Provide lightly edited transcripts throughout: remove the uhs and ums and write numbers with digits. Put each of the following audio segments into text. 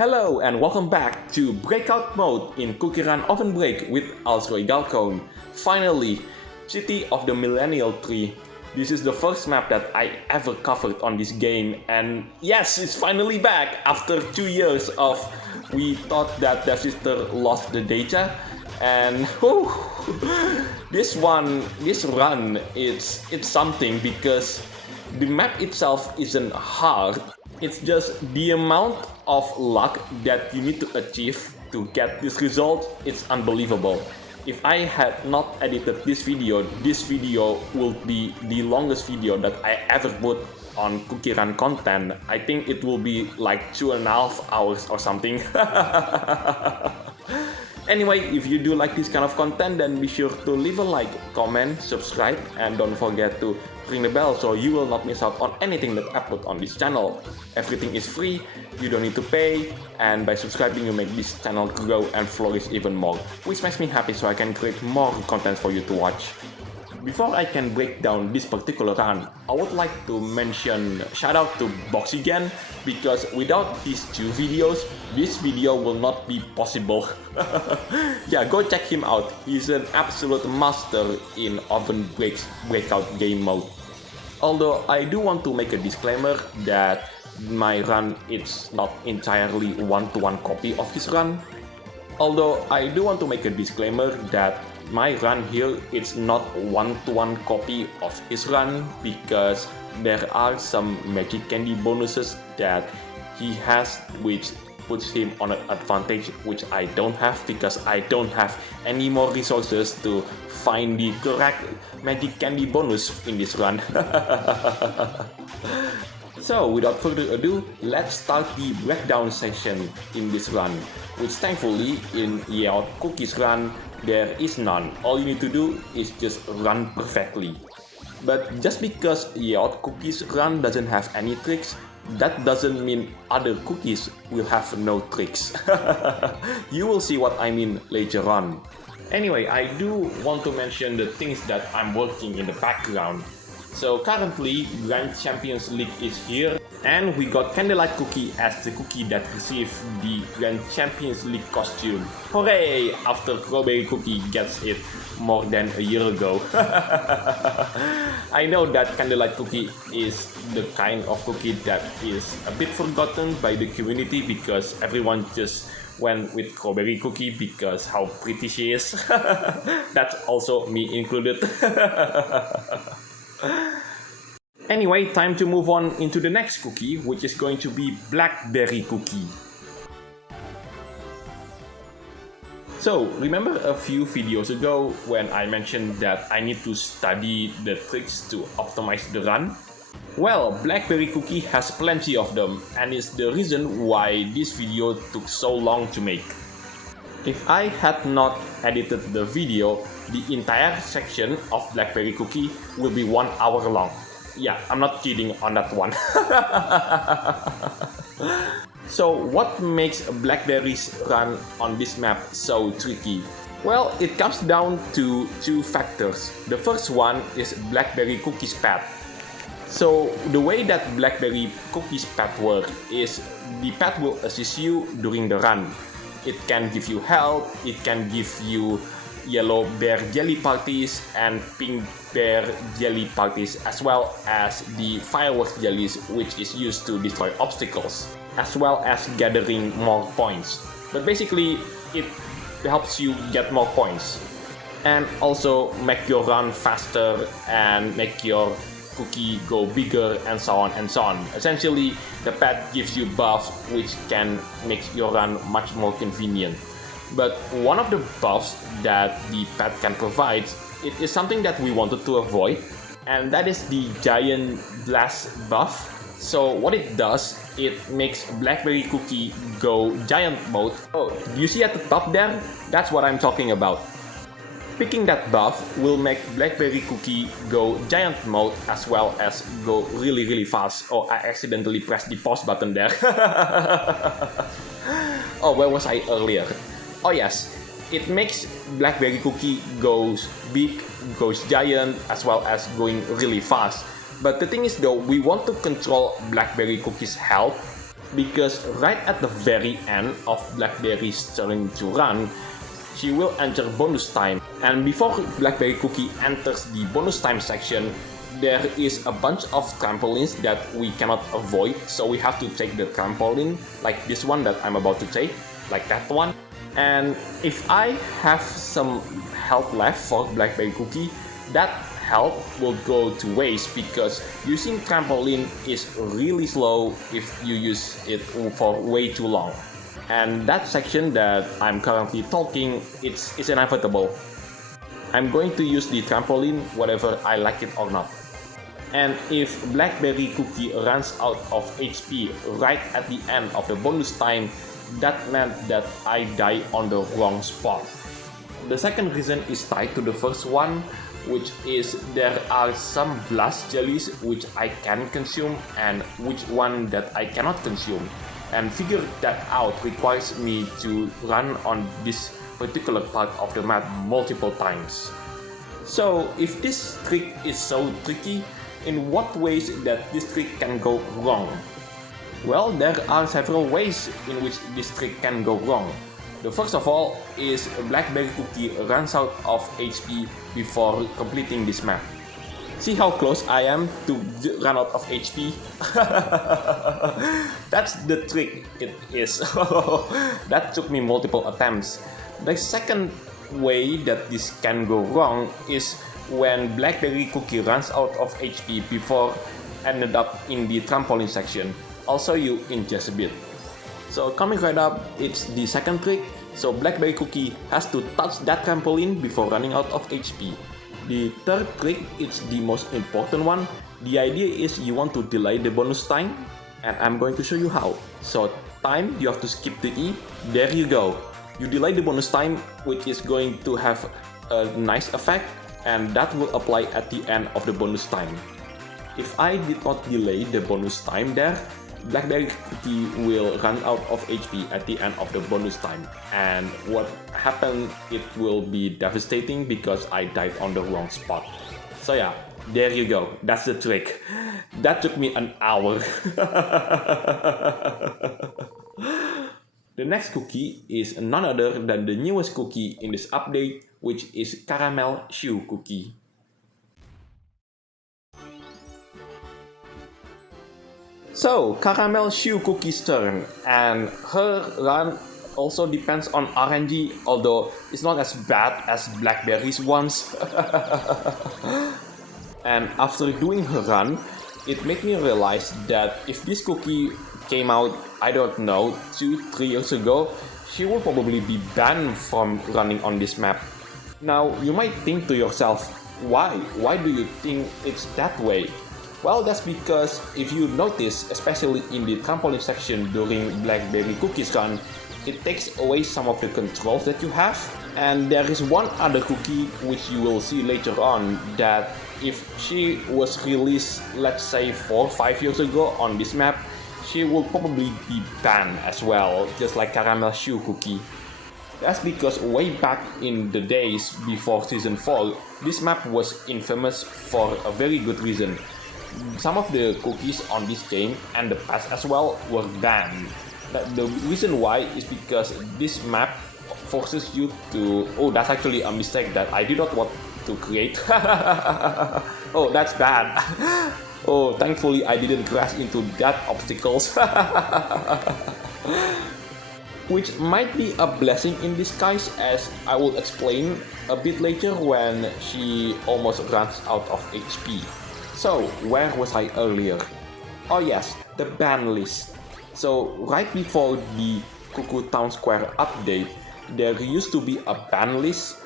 Hello and welcome back to Breakout Mode in CookieRunOvenBreak with Alsroy Galcone. Finally, City of the Millennial Tree. This is the first map that I ever covered on this game, and yes, it's finally back after 2 years of we thought that Devsisters lost the data, and this run, it's something because the map itself isn't hard. It's just the amount of luck that you need to achieve to get this result. It's unbelievable. If I had not edited this video will be the longest video that I ever put on CookieRun content. I think it will be like 2.5 hours or something. Anyway, if you do like this kind of content, then be sure to leave a like, comment, subscribe, and don't forget to ring the bell so you will not miss out on anything that I put on this channel. Everything is free, you don't need to pay, and by subscribing you make this channel grow and flourish even more, which makes me happy so I can create more content for you to watch. Before I can break down this particular run, I would like to mention shout out to Box again, because without these 2 videos, this video will not be possible. Yeah, go check him out. He's an absolute master in OvenBreak's breakout game mode. Although I do want to make a disclaimer that my run is not entirely one-to-one copy of his run. Although I do want to make a disclaimer that my run here is not one-to-one copy of his run, because there are some magic candy bonuses that he has which puts him on an advantage which I don't have, because I don't have any more resources to find the correct magic candy bonus in this run. So without further ado, let's start the breakdown session in this run, which thankfully in Yeot Cookie's run there is none. All you need to do is just run perfectly. But just because Yeot Cookie's run doesn't have any tricks, that doesn't mean other cookies will have no tricks. You will see what I mean later on. Anyway, I do want to mention the things that I'm working in the background. So currently, Grand Champions League is here, and we got Candlelight Cookie as the cookie that received the Grand Champions League costume. Hooray! After Strawberry Cookie gets it more than a year ago. I know that Candlelight Cookie is the kind of cookie that is a bit forgotten by the community because everyone just went with Strawberry Cookie because how pretty she is. That's also me included. Anyway, time to move on into the next cookie, which is going to be Blackberry Cookie. So, remember a few videos ago when I mentioned that I need to study the tricks to optimize the run? Well, Blackberry Cookie has plenty of them, and is the reason why this video took so long to make. If I had not edited the video, the entire section of Blackberry Cookie will be 1 hour long. Yeah, I'm not kidding on that one. So what makes Blackberry's run on this map so tricky? Well, it comes down to 2 factors. The first one is Blackberry Cookie's path. So the way that Blackberry Cookie's path works is the path will assist you during the run. It can give you health, it can give you yellow bear jelly parties and pink bear jelly parties, as well as the fireworks jellies, which is used to destroy obstacles, as well as gathering more points. But basically it helps you get more points and also make your run faster and make your cookie go bigger, and so on and so on. Essentially, the pad gives you buffs which can make your run much more convenient. But one of the buffs that the pad can provide, it is something that we wanted to avoid, and that is the giant blast buff. So what it does, it makes Blackberry Cookie go giant mode. Oh, you see at the top there? That's what I'm talking about. Picking that buff will make Blackberry Cookie go giant mode as well as go really fast. Oh, I accidentally pressed the pause button there. Oh, where was I earlier? Oh yes, it makes Blackberry Cookie goes big, goes giant, as well as going really fast. But the thing is though, we want to control Blackberry Cookie's health because right at the very end of Blackberry's turn to run, she will enter bonus time, and before Blackberry Cookie enters the bonus time section, there is a bunch of trampolines that we cannot avoid, so we have to take the trampoline, like this one that I'm about to take, like that one. And if I have some health left for Blackberry Cookie, that health will go to waste because using trampoline is really slow if you use it for way too long. And that section that I'm currently talking, it's inevitable. I'm going to use the trampoline whether I like it or not. And if Blackberry Cookie runs out of HP right at the end of the bonus time, that meant that I die on the wrong spot. The second reason is tied to the first one, which is there are some blast jellies which I can consume and which one that I cannot consume. And figure that out requires me to run on this particular part of the map multiple times. So if this trick is so tricky, in what ways that this trick can go wrong? Well, there are several ways in which this trick can go wrong. The first of all is Blackberry Cookie runs out of HP before completing this map. See how close I am to run out of HP? That's the trick it is. That took me multiple attempts. The second way that this can go wrong is when Blackberry Cookie runs out of HP before ended up in the trampoline section. I'll show you in just a bit. So coming right up, it's the second trick. So Blackberry Cookie has to touch that trampoline before running out of HP. The third trick is the most important one. The idea is you want to delay the bonus time, and I'm going to show you how. So time, you have to skip the E. There you go. You delay the bonus time, which is going to have a nice effect, and that will apply at the end of the bonus time. If I did not delay the bonus time there, Blackberry Cookie will run out of HP at the end of the bonus time, and what happened, it will be devastating because I died on the wrong spot. So yeah, there you go, that's the trick. That took me an hour. The next cookie is none other than the newest cookie in this update, which is Caramel Choux cookie. So, Caramel Choux Cookie's turn, and her run also depends on RNG, although it's not as bad as Blackberry's ones. And after doing her run, it made me realize that if this cookie came out, I don't know, 2-3 years ago, she would probably be banned from running on this map. Now, you might think to yourself, why? Why do you think it's that way? Well, that's because if you notice, especially in the trampoline section during Blackberry Cookie's run, it takes away some of the controls that you have. And there is one other cookie which you will see later on that if she was released, let's say 4 or 5 years ago on this map, she will probably be banned as well, just like Caramel Choux cookie. That's because way back in the days before Season 4, this map was infamous for a very good reason. Some of the cookies on this game and the past as well were banned. The reason why is because this map forces you to... Oh, that's actually a mistake that I did not want to create. Oh, that's bad. Oh, thankfully I didn't crash into that obstacles. Which might be a blessing in disguise, as I will explain a bit later when she almost runs out of HP. So, where was I earlier? Oh yes, the ban list. So, right before the Cuckoo Town Square update, there used to be a ban list.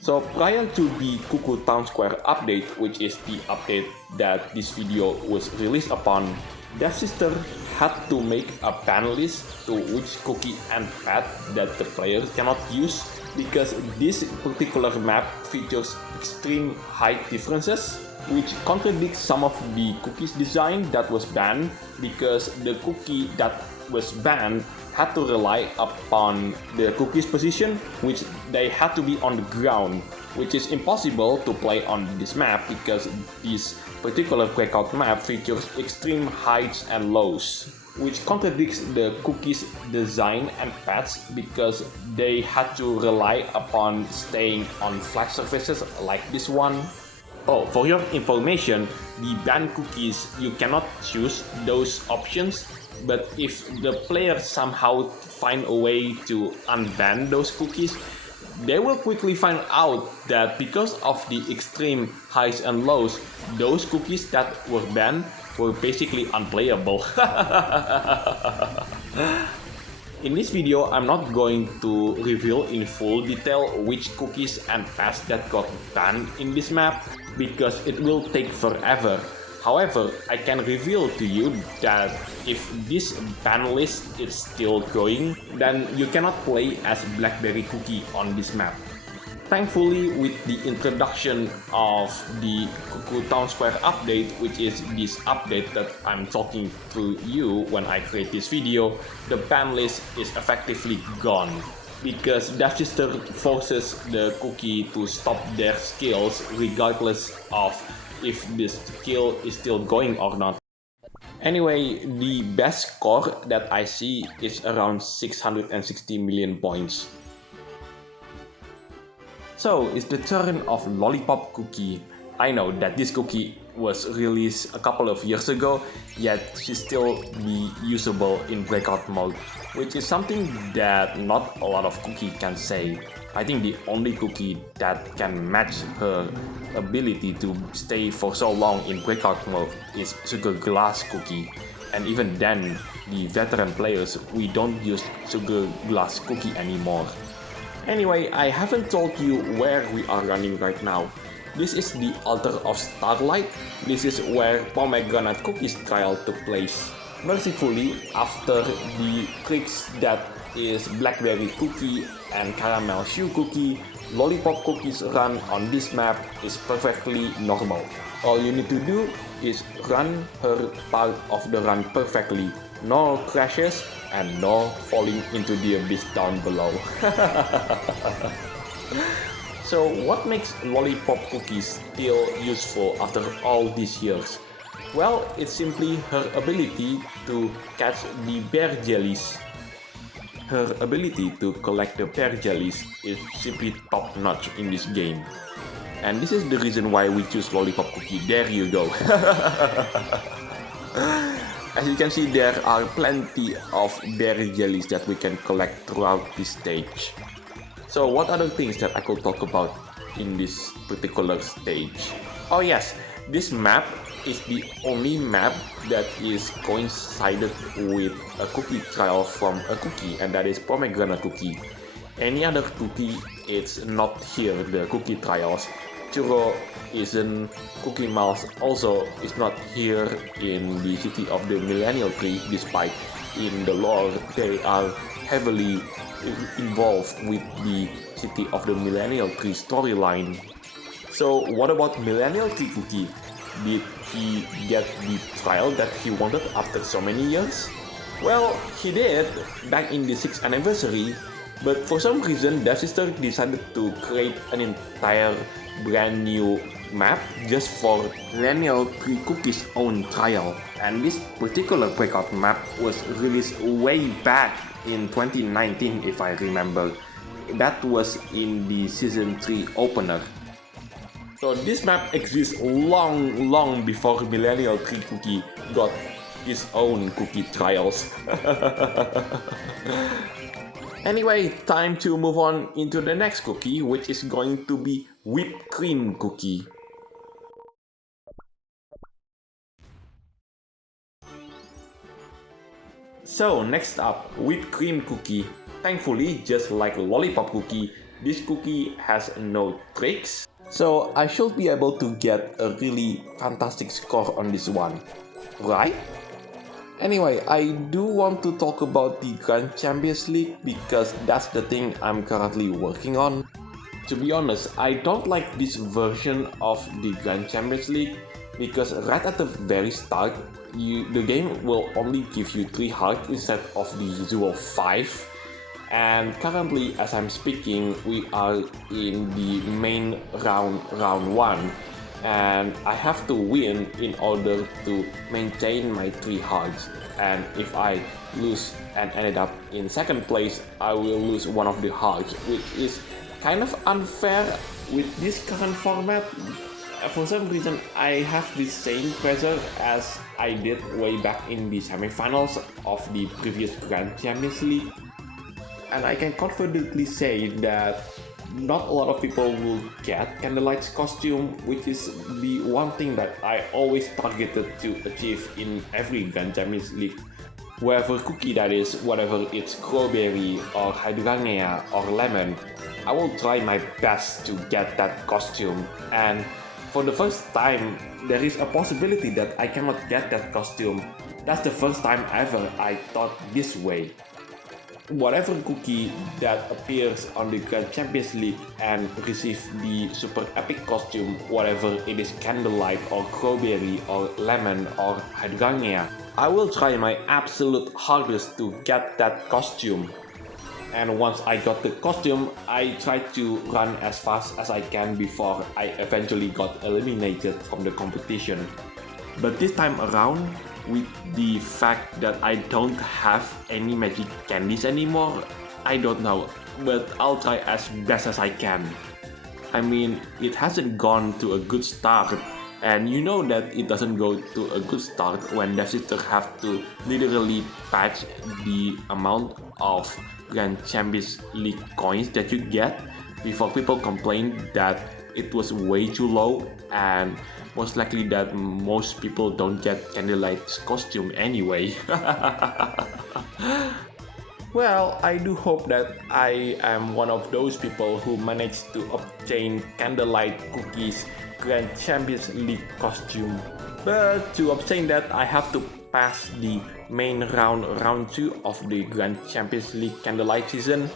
So, prior to the Cuckoo Town Square update, which is the update that this video was released upon, Devsisters had to make a ban list to which cookie and pet that the players cannot use, because this particular map features extreme height differences, which contradicts some of the cookies design that was banned, because the cookie that was banned had to rely upon the cookie's position, which they had to be on the ground, which is impossible to play on this map because this particular breakout map features extreme heights and lows. which contradicts the cookie's design and paths because they had to rely upon staying on flat surfaces like this one. Oh, for your information, the banned cookies, you cannot choose those options, but if the player somehow find a way to unban those cookies, they will quickly find out that because of the extreme highs and lows, those cookies that were banned were basically unplayable. In this video, I'm not going to reveal in full detail which cookies and paths that got banned in this map, because it will take forever. However, I can reveal to you that if this ban list is still going, then you cannot play as Blackberry Cookie on this map. Thankfully, with the introduction of the Cuckoo Town Square update, which is this update that I'm talking to you when I create this video, the ban list is effectively gone. Because Devsisters forces the cookie to stop their skills regardless of if this skill is still going or not. Anyway, the best score that I see is around 660 million points. So, it's the turn of Lollipop Cookie. I know that this cookie was released a couple of years ago, yet she's still be usable in Breakout mode, which is something that not a lot of cookie can say. I think the only cookie that can match her ability to stay for so long in Breakout mode is Sugar Glass Cookie. And even then, the veteran players, we don't use Sugar Glass Cookie anymore. Anyway, I haven't told you where we are running right now. This is the Altar of Starlight. This is where Pomegranate Cookie's trial took place. Mercifully, after the tricks that is Blackberry Cookie and Caramel Choux Cookie, Lollipop Cookie's run on this map is perfectly normal. All you need to do is run her part of the run perfectly. No crashes and no falling into the abyss down below. So what makes Lollipop Cookie still useful after all these years? Well, it's simply her ability to catch the bear jellies. Her ability to collect the bear jellies is simply top notch in this game. And this is the reason why we choose Lollipop Cookie. There you go. As you can see, there are plenty of berry jellies that we can collect throughout this stage. So what other things that I could talk about in this particular stage? Oh yes, this map is the only map that is coincided with a cookie trial from a cookie, and that is Pomegranate Cookie. Any other cookie, it's not here, the cookie trials. Churro isn't, Cookie Mouse also is not here in the City of the Millennial Tree, despite in the lore they are heavily involved with the City of the Millennial Tree storyline. So what about Millennial Tree Cookie? Did he get the trial that he wanted after so many years? Well, he did back in the 6th anniversary, but for some reason Devsisters decided to create an entire brand new map just for Millennial Tree Cookie's own trial. And this particular Breakout map was released way back in 2019 if I remember. That was in the Season 3 opener. So this map exists long before Millennial Tree Cookie got his own cookie trials. Anyway, time to move on into the next cookie, which is going to be Whipped Cream Cookie. So next up, Whipped Cream Cookie. Thankfully, just like Lollipop Cookie, this cookie has no tricks. So I should be able to get a really fantastic score on this one, right? Anyway, I do want to talk about the Grand Champions League because that's the thing I'm currently working on. To be honest, I don't like this version of the Grand Champions League because right at the very start, the game will only give you 3 hearts instead of the usual 5. And currently, as I'm speaking, we are in the main round 1. and I have to win in order to maintain my 3 hearts. And if I lose and ended up in second place, I will lose one of the hearts, which is kind of unfair with this current format. For some reason, I have the same pressure as I did way back in the semifinals of the previous Grand Champions League. And I can confidently say that not a lot of people will get Candlelight's costume, which is the one thing that I always targeted to achieve in every Grand Champions League. Whatever cookie that is, whatever it's strawberry or hydrangea or lemon, I will try my best to get that costume. And for the first time, there is a possibility that I cannot get that costume. That's the first time ever I thought this way. Whatever cookie that appears on the Grand Champions League and receives the super epic costume, whatever it is candlelight or strawberry or lemon or hydrangea, I will try my absolute hardest to get that costume. And once I got the costume, I tried to run as fast as I can before I eventually got eliminated from the competition. But this time around, with the fact that I don't have any magic candies anymore, I don't know, but I'll try as best as I can. I mean, it hasn't gone to a good start, and you know that it doesn't go to a good start when Devsisters have to literally patch the amount of Grand Champions League coins that you get before people complain that it was way too low, and most likely that most people don't get Candlelight's costume anyway. Well, I do hope that I am one of those people who managed to obtain Candlelight Cookie's Grand Champions League costume. But to obtain that, I have to pass the main round 2 of the Grand Champions League Candlelight season.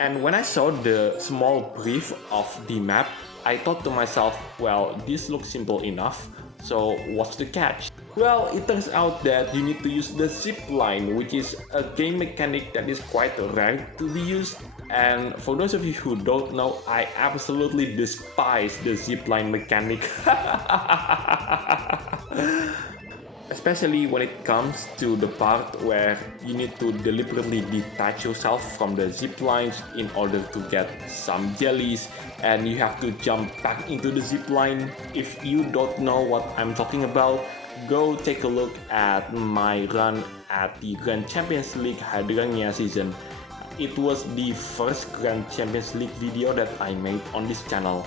And when I saw the small brief of the map, I thought to myself, well, this looks simple enough, so what's the catch? Well, it turns out that you need to use the zip line, which is a game mechanic that is quite rare to be used. And for those of you who don't know, I absolutely despise the zip line mechanic. Especially when it comes to the part where you need to deliberately detach yourself from the zip lines in order to get some jellies, and you have to jump back into the zip line. If you don't know what I'm talking about, go take a look at my run at the Grand Champions League Hydrangea season. It was the first Grand Champions League video that I made on this channel.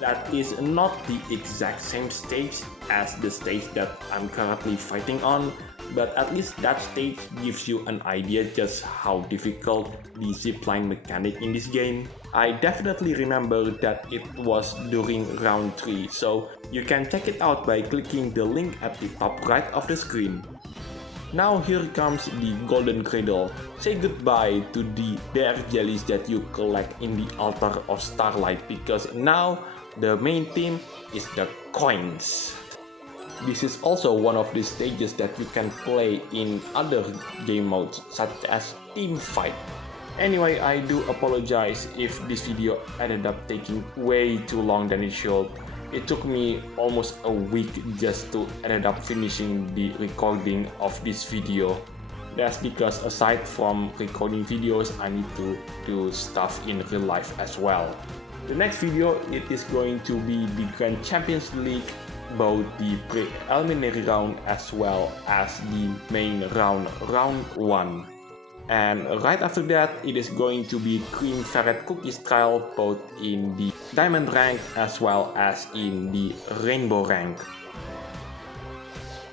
That is not the exact same stage as the stage that I'm currently fighting on, but at least that stage gives you an idea just how difficult the zipline mechanic in this game. I definitely remember that it was during round 3, so you can check it out by clicking the link at the top right of the screen. Now here comes the golden cradle. Say goodbye to the bear jellies that you collect in the altar of starlight, because now the main theme is the coins. This is also one of the stages that you can play in other game modes such as team fight. Anyway, I do apologize if this video ended up taking way too long than it should. It took me almost a week just to end up finishing the recording of this video. That's because aside from recording videos, I need to do stuff in real life as well. The next video, it is going to be the Grand Champions League, both the preliminary round as well as the main round, round 1. And right after that, it is going to be Cream Ferret Cookies trial, both in the Diamond rank as well as in the Rainbow rank.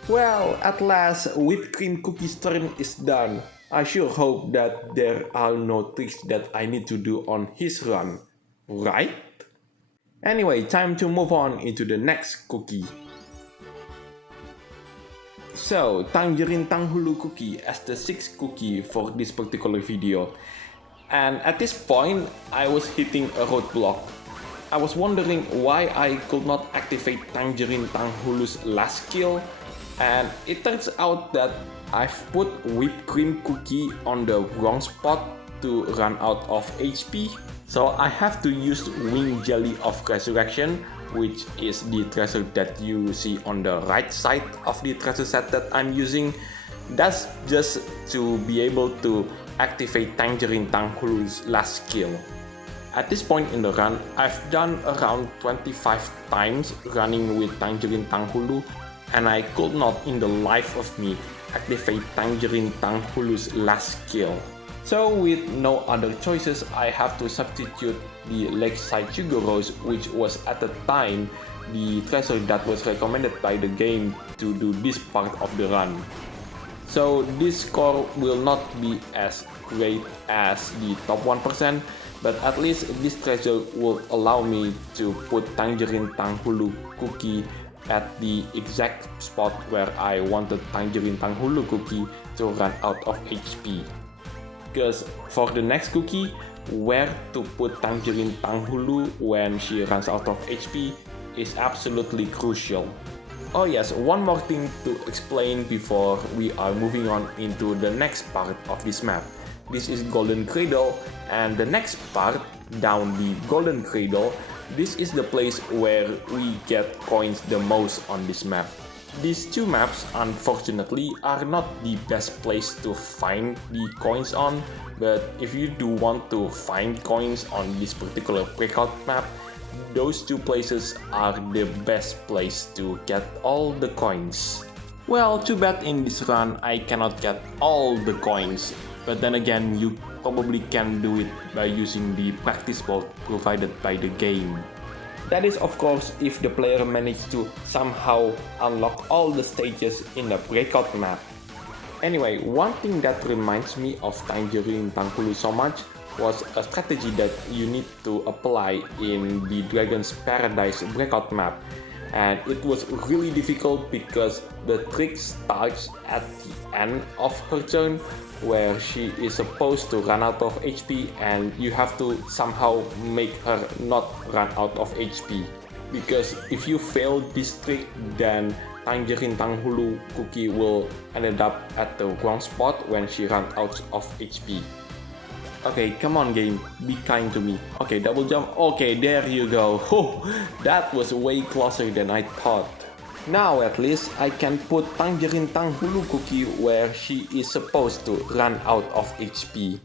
Well, at last, Whipped Cream Cookie's turn is done. I sure hope that there are no tricks that I need to do on his run, right? Anyway, time to move on into the next cookie. So, Tangerine Tanghulu cookie as the 6th cookie for this particular video. And at this point, I was hitting a roadblock. I was wondering why I could not activate Tangerine Tanghulu's last skill, and it turns out that I've put whipped cream cookie on the wrong spot to run out of HP. So I have to use Wing Jelly of Resurrection, which is the treasure that you see on the right side of the treasure set that I'm using. That's just to be able to activate Tangerine Tanghulu's last skill. At this point in the run, I've done around 25 times running with Tangerine Tanghulu, and I could not in the life of me activate Tangerine Tanghulu's last skill. So with no other choices, I have to substitute the Lakeside Churros, which was at the time the treasure that was recommended by the game to do this part of the run. So this score will not be as great as the top 1%, but at least this treasure will allow me to put Tangerine Tanghulu cookie at the exact spot where I wanted Tangerine Tanghulu cookie to run out of HP. Because for the next cookie, where to put Tangerine Tanghulu when she runs out of HP is absolutely crucial. Oh yes, one more thing to explain before we are moving on into the next part of this map. This is Golden Cradle, and the next part, down the Golden Cradle, this is the place where we get coins the most on this map. These two maps, unfortunately, are not the best place to find the coins on, but if you do want to find coins on this particular breakout map, those two places are the best place to get all the coins. Well, too bad in this run I cannot get all the coins, but then again you probably can do it by using the practice board provided by the game. That is of course if the player managed to somehow unlock all the stages in the breakout map. Anyway, one thing that reminds me of Tangerine Tanghulu so much was a strategy that you need to apply in the Dragon's Paradise breakout map, and it was really difficult because the trick starts at the end of her turn where she is supposed to run out of HP, and you have to somehow make her not run out of HP, because if you fail this trick, then Tangerine Tanghulu cookie will end up at the wrong spot when she runs out of HP. Okay, come on game, be kind to me. Okay, double jump. Okay, there you go. Oh, that was way closer than I thought. Now at least I can put Tangerine Tanghulu cookie where she is supposed to run out of HP.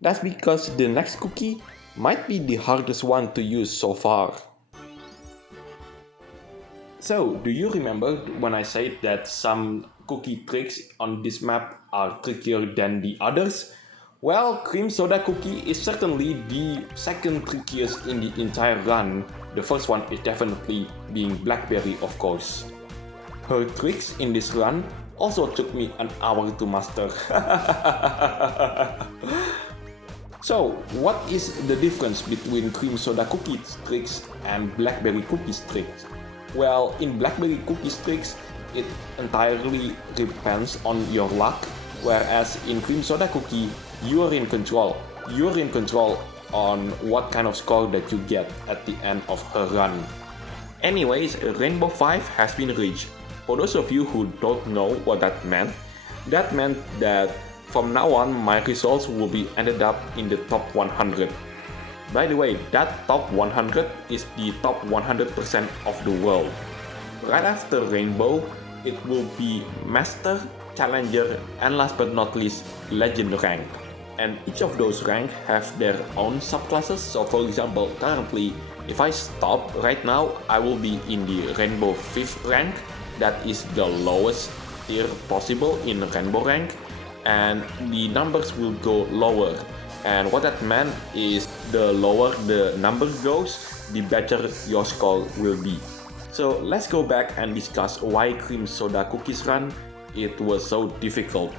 That's because the next cookie might be the hardest one to use so far. So, do you remember when I said that some cookie tricks on this map are trickier than the others? Well, Cream Soda Cookie is certainly the second trickiest in the entire run. The first one is definitely being Blackberry, of course. Her tricks in this run also took me an hour to master. So, what is the difference between Cream Soda Cookie's tricks and Blackberry Cookie's tricks? Well, in Blackberry Cookie's tricks, it entirely depends on your luck, whereas in Cream Soda Cookie, you're in control. You're in control on what kind of score that you get at the end of her run. Anyways, Rainbow 5 has been reached. For those of you who don't know what that meant that from now on my results will be ended up in the top 100. By the way, that top 100 is the top 100% of the world. Right after Rainbow, it will be Master, Challenger, and last but not least, Legend rank. And each of those ranks have their own subclasses. So for example, currently, if I stop right now, I will be in the Rainbow 5th rank. That is the lowest tier possible in Rainbow rank. And the numbers will go lower. And what that meant is the lower the number goes, the better your score will be. So let's go back and discuss why Cream Soda Cookies Run it was so difficult.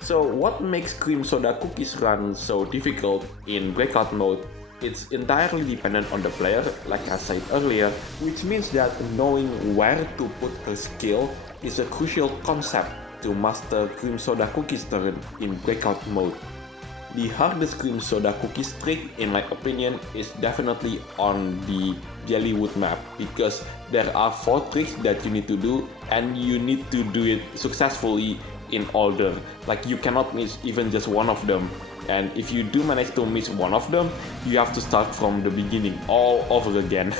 So what makes Cream Soda Cookies Run so difficult in breakout mode? It's entirely dependent on the player, like I said earlier, which means that knowing where to put her skill is a crucial concept to master Cream Soda Cookies turn in breakout mode. The hardest Cream Soda Cookies trick, in my opinion, is definitely on the Jellywood map, because there are 4 tricks that you need to do and you need to do it successfully in order. Like you cannot miss even just one of them. and if you do manage to miss one of them, you have to start from the beginning all over again.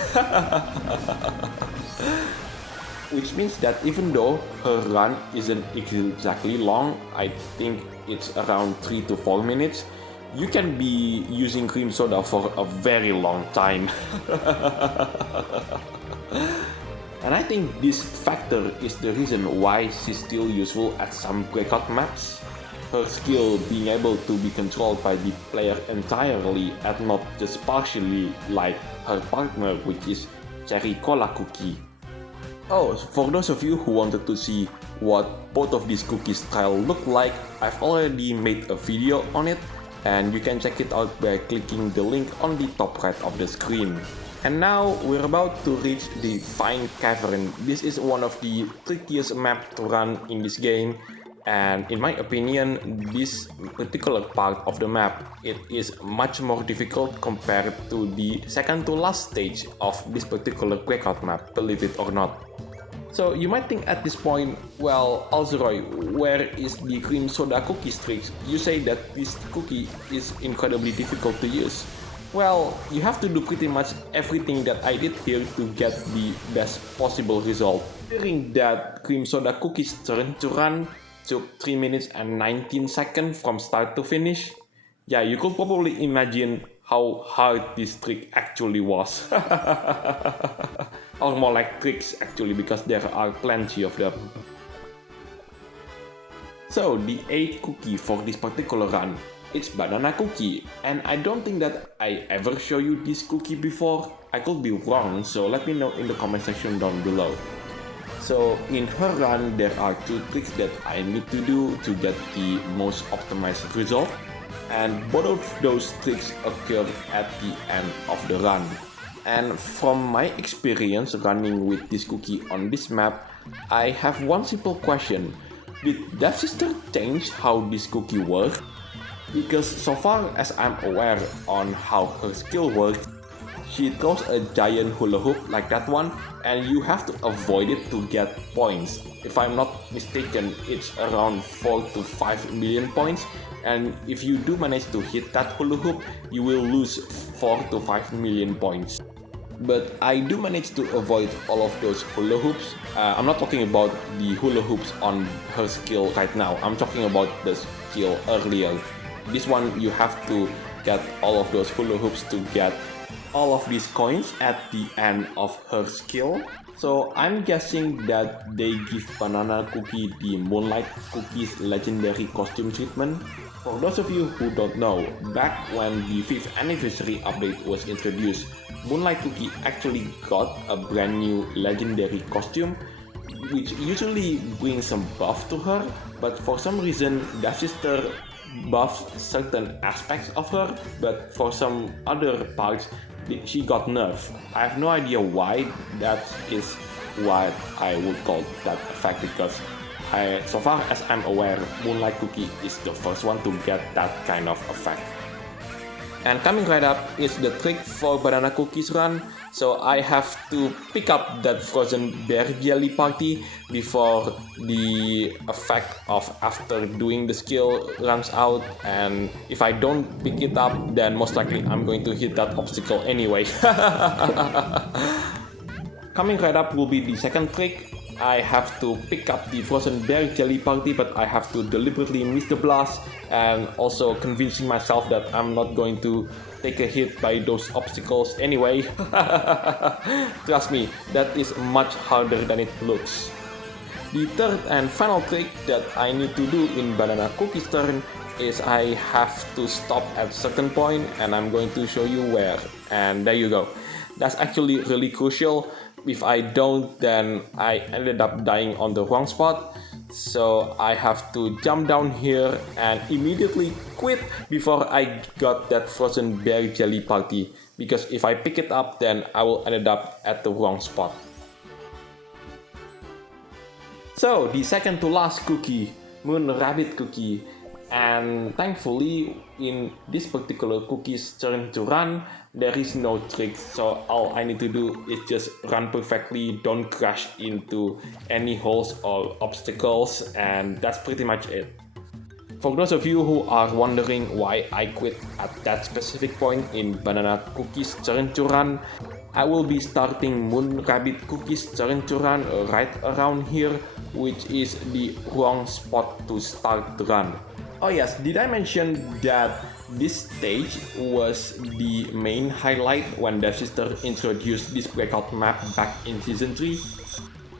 Which means that even though her run isn't exactly long, I think it's around 3 to 4 minutes, you can be using cream soda for a very long time. And I think this factor is the reason why she's still useful at some breakout maps. Her skill being able to be controlled by the player entirely and not just partially like her partner, which is Cherry Cola Cookie. Oh, for those of you who wanted to see what both of these cookies style look like, I've already made a video on it, and you can check it out by clicking the link on the top right of the screen. And now we're about to reach the Fine Cavern. This is one of the trickiest maps to run in this game, and in my opinion, this particular part of the map, it is much more difficult compared to the second to last stage of this particular breakout map, believe it or not. So you might think at this point, well, Alzeroy, where is the cream soda cookie streaks? You say that this cookie is incredibly difficult to use. Well, you have to do pretty much everything that I did here to get the best possible result. Considering that cream soda cookie's turn to run took 3 minutes and 19 seconds from start to finish, yeah, you could probably imagine how hard this trick actually was. Or more like tricks actually, because there are plenty of them. So the 8th cookie for this particular run, it's banana cookie, and I don't think that I ever show you this cookie before. I could be wrong, so let me know in the comment section down below. So in her run, there are 2 tricks that I need to do to get the most optimized result, and both of those tricks occur at the end of the run. And from my experience running with this cookie on this map, I have one simple question. Did Devsisters change how this cookie works? Because so far as I'm aware on how her skill works, she throws a giant hula hoop like that one, and you have to avoid it to get points. If I'm not mistaken, it's around 4 to 5 million points, and if you do manage to hit that hula hoop, you will lose 4 to 5 million points. But I do manage to avoid all of those hula hoops. I'm not talking about the hula hoops on her skill right now, I'm talking about the skill earlier. This one, you have to get all of those hula hoops to get all of these coins at the end of her skill. So I'm guessing that they give Banana Cookie the Moonlight Cookie's legendary costume treatment. For those of you who don't know, back when the 5th anniversary update was introduced, Moonlight Cookie actually got a brand new legendary costume, which usually brings some buff to her, but for some reason Devsisters buffed certain aspects of her, but for some other parts she got nerfed. I have no idea why. That is what I would call that effect, because so far as I'm aware, Moonlight Cookie is the first one to get that kind of effect. And coming right up is the trick for Banana Cookie's run. So I have to pick up that frozen bear jelly party before the effect of after doing the skill runs out, and if I don't pick it up, then most likely I'm going to hit that obstacle anyway. Coming right up will be the second trick. I have to pick up the frozen bear jelly party, but I have to deliberately miss the blast, and also convincing myself that I'm not going to take a hit by those obstacles anyway. Trust me, that is much harder than it looks. The third and final trick that I need to do in Banana Cookie's turn is I have to stop at certain point, and I'm going to show you where. And there you go. That's actually really crucial. If I don't, then I ended up dying on the wrong spot. So I have to jump down here and immediately quit before I got that frozen bear jelly party. Because if I pick it up, then I will end up at the wrong spot. So the second to last cookie, Moon Rabbit Cookie. And thankfully, in this particular cookie's turn to run, there is no trick, so all I need to do is just run perfectly, don't crash into any holes or obstacles, and that's pretty much it. For those of you who are wondering why I quit at that specific point in Banana Cookies Churro, I will be starting Moon Rabbit Cookies Churro right around here, which is the wrong spot to start the run. Oh yes, did I mention that this stage was the main highlight when Devsisters introduced this breakout map back in Season 3?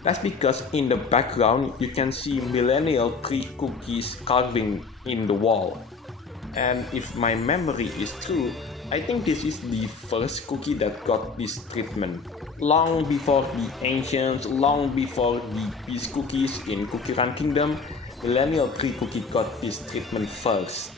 That's because in the background you can see Millennial Tree cookies carving in the wall. And if my memory is true, I think this is the first cookie that got this treatment. Long before the ancients, long before the Peace cookies in CookieRun Kingdom, Millennial Tree cookie got this treatment first.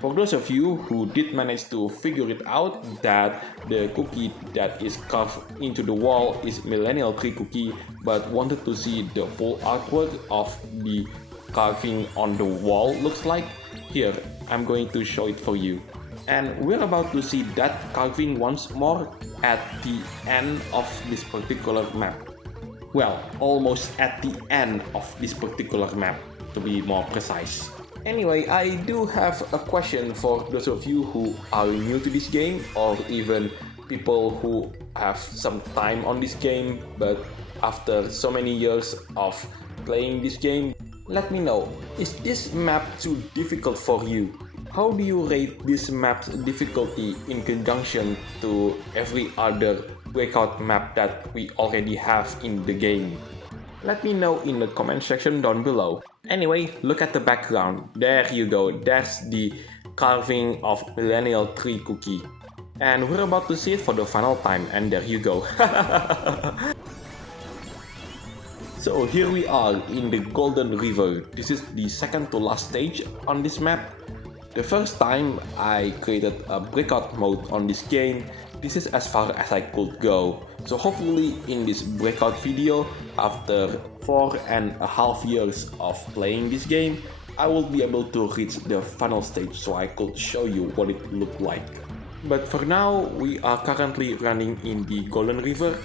For those of you who did manage to figure it out that the cookie that is carved into the wall is Millennial Tree cookie but wanted to see the full artwork of the carving on the wall looks like, here, I'm going to show it for you. And we're about to see that carving once more at the end of this particular map. Well, almost at the end of this particular map, to be more precise. Anyway, I do have a question for those of you who are new to this game, or even people who have some time on this game, but after so many years of playing this game, let me know, is this map too difficult for you? How do you rate this map's difficulty in conjunction to every other breakout map that we already have in the game? Let me know in the comment section down below. Anyway, look at the background. There you go, there's the carving of Millennial Tree cookie. And we're about to see it for the final time, and there you go. So here we are in the Golden River. This is the second to last stage on this map. The first time I created a breakout mode on this game, this is as far as I could go. So hopefully in this breakout video, after 4.5 years of playing this game, I will be able to reach the final stage so I could show you what it looked like. But for now, we are currently running in the Golden River.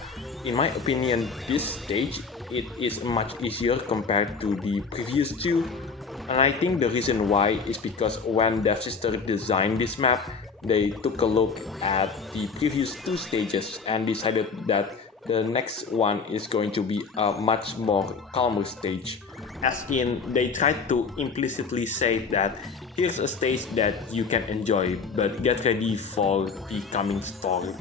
In my opinion, this stage, it is much easier compared to the previous two. And I think the reason why is because when Devsisters designed this map, they took a look at the previous two stages and decided that the next one is going to be a much more calmer stage. As in, they tried to implicitly say that here's a stage that you can enjoy, but get ready for the coming storm.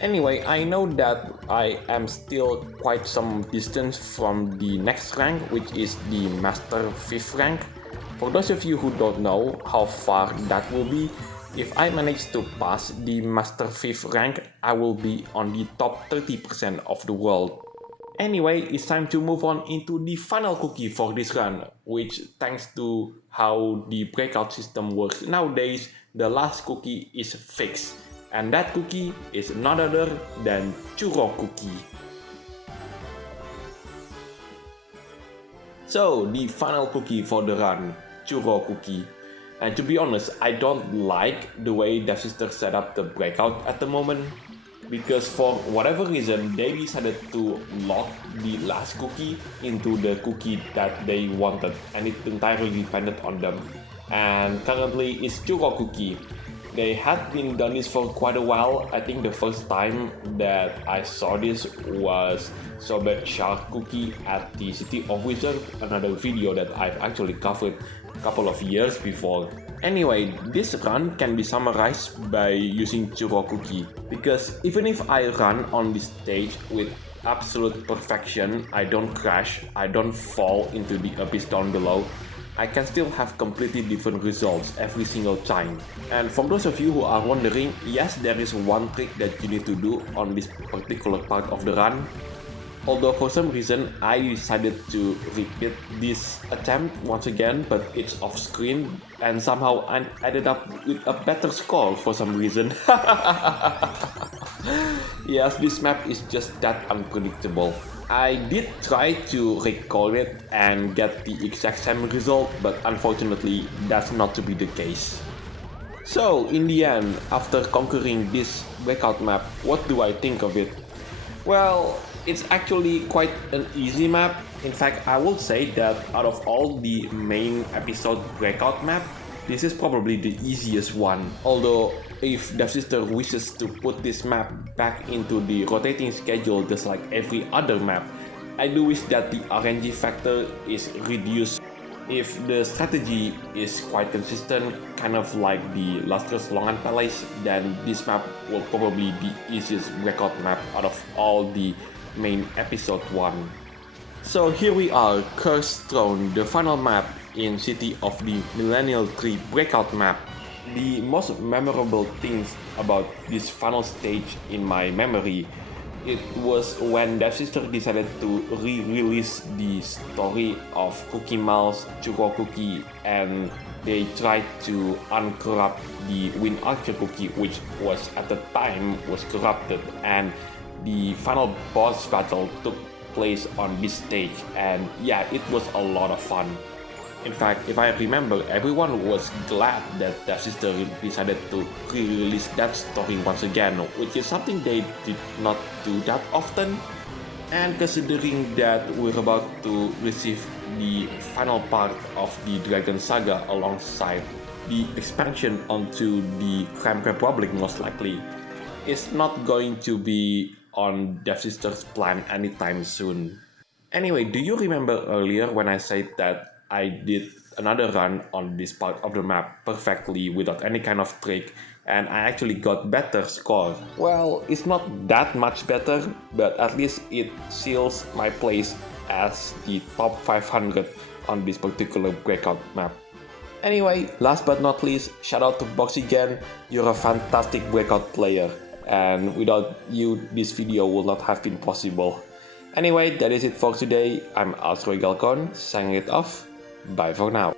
Anyway, I know that I am still quite some distance from the next rank, which is the Master 5th rank. For those of you who don't know how far that will be, if I manage to pass the Master 5th rank, I will be on the top 30% of the world. Anyway, it's time to move on into the final cookie for this run, which thanks to how the breakout system works nowadays, the last cookie is fixed. And that cookie is none other than Churro cookie. So, the final cookie for the run, Churro cookie. And to be honest, I don't like the way Devsisters set up the breakout at the moment, because for whatever reason, they decided to lock the last cookie into the cookie that they wanted, and it entirely depended on them. And currently, it's Churro cookie. They had been done this for quite a while. I think the first time that I saw this was Sorbet Shark Cookie at the City of Wizard, another video that I've actually covered a couple of years before. Anyway, this run can be summarized by using Churro cookie, because even if I run on this stage with absolute perfection, I don't crash, I don't fall into the abyss down below, I can still have completely different results every single time. And for those of you who are wondering, yes, there is one trick that you need to do on this particular part of the run. Although for some reason I decided to repeat this attempt once again, but it's off screen, and somehow I ended up with a better score for some reason. Yes, this map is just that unpredictable. I did try to record it and get the exact same result, but unfortunately that's not to be the case. So in the end, after conquering this breakout map, what do I think of it? Well, It's actually quite an easy map. In fact, I will say that out of all the main episode breakout map, this is probably the easiest one. Although, if Devsisters wishes to put this map back into the rotating schedule just like every other map, I do wish that the RNG factor is reduced. If the strategy is quite consistent, kind of like the Lustrous Longan Palace, then this map will probably be the easiest breakout map out of all the main episode 1. So here we are, Cursed Throne, the final map in City of the Millennial Tree breakout map. The most memorable things about this final stage in my memory, it was when Devsisters decided to re-release the story of Cookie Mal's Churro cookie, and they tried to uncorrupt the Wind Archer cookie, which was at the time was corrupted, and the final boss battle took place on this stage, and yeah, it was a lot of fun. In fact, if I remember, everyone was glad that Devsisters decided to re-release that story once again, which is something they did not do that often. And considering that we're about to receive the final part of the Dragon Saga alongside the expansion onto the Crime Republic most likely, it's not going to be on Devsisters' plan anytime soon. Anyway, do you remember earlier when I said that I did another run on this part of the map perfectly without any kind of trick, and I actually got better score? Well, it's not that much better, but at least it seals my place as the top 500 on this particular breakout map. Anyway, last but not least, shout out to Boxygen, you're a fantastic breakout player, and without you, this video would not have been possible. Anyway, that is it for today. I'm Alsroy Galcon, signing it off. Bye for now.